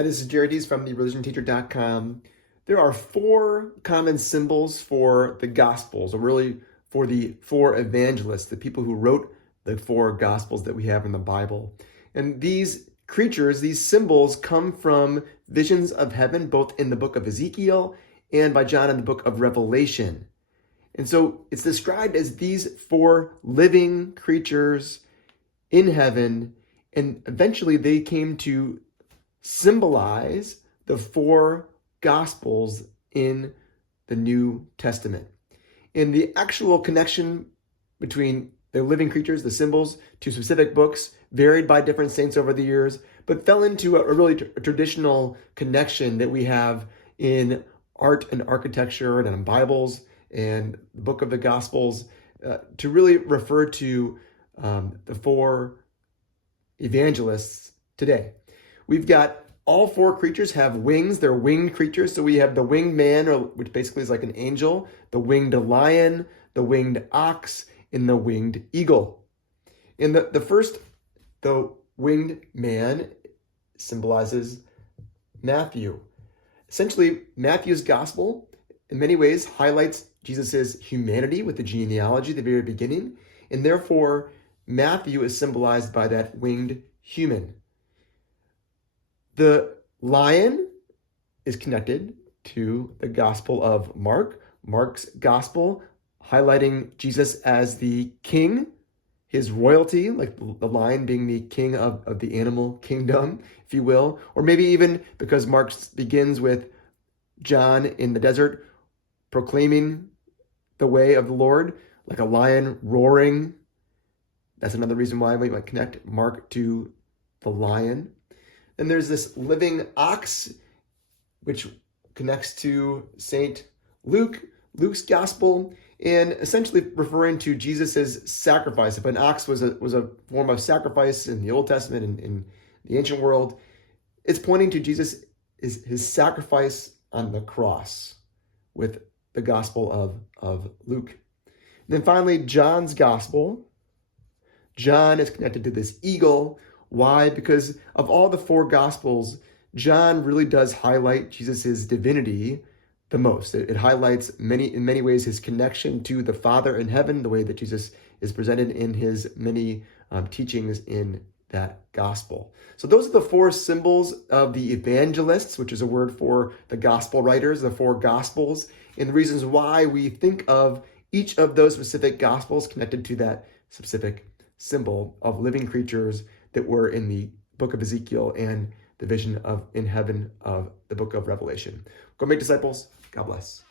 Hi, this is Jared from thereligionteacher.com. There are four common symbols for the Gospels, or really for the four evangelists, the people who wrote the four Gospels that we have in the Bible. And these creatures, these symbols, come from visions of heaven, both in the book of Ezekiel and by John in the book of Revelation. And so it's described as these four living creatures in heaven, and eventually they came to symbolize the four Gospels in the New Testament. And the actual connection between the living creatures, the symbols, to specific books varied by different saints over the years, but fell into a really traditional connection that we have in art and architecture and in Bibles and the book of the Gospels to really refer to the four evangelists today. We've got all four creatures have wings. They're winged creatures. So we have the winged man, which basically is like an angel, the winged lion, the winged ox, and the winged eagle. And the winged man symbolizes Matthew. Essentially, Matthew's gospel, in many ways, highlights Jesus' humanity with the genealogy at the very beginning. And therefore, Matthew is symbolized by that winged human. The lion is connected to the Gospel of Mark. Mark's Gospel highlighting Jesus as the king, his royalty, like the lion being the king of the animal kingdom, if you will. Or maybe even because Mark begins with John in the desert proclaiming the way of the Lord, like a lion roaring. That's another reason why we might connect Mark to the lion. Then there's this living ox, which connects to St. Luke, Luke's gospel, and essentially referring to Jesus's sacrifice. If an ox was a form of sacrifice in the Old Testament and in the ancient world, it's pointing to Jesus, his sacrifice on the cross with the gospel of Luke. And then finally, John's gospel. John is connected to this eagle. Why? Because of all the four Gospels, John really does highlight Jesus' divinity the most. It highlights in many ways his connection to the Father in heaven, the way that Jesus is presented in his many teachings in that Gospel. So those are the four symbols of the Evangelists, which is a word for the Gospel writers, the four Gospels, and the reasons why we think of each of those specific Gospels connected to that specific symbol of living creatures that were in the book of Ezekiel and the vision of in heaven of the book of Revelation. Go make disciples. God bless.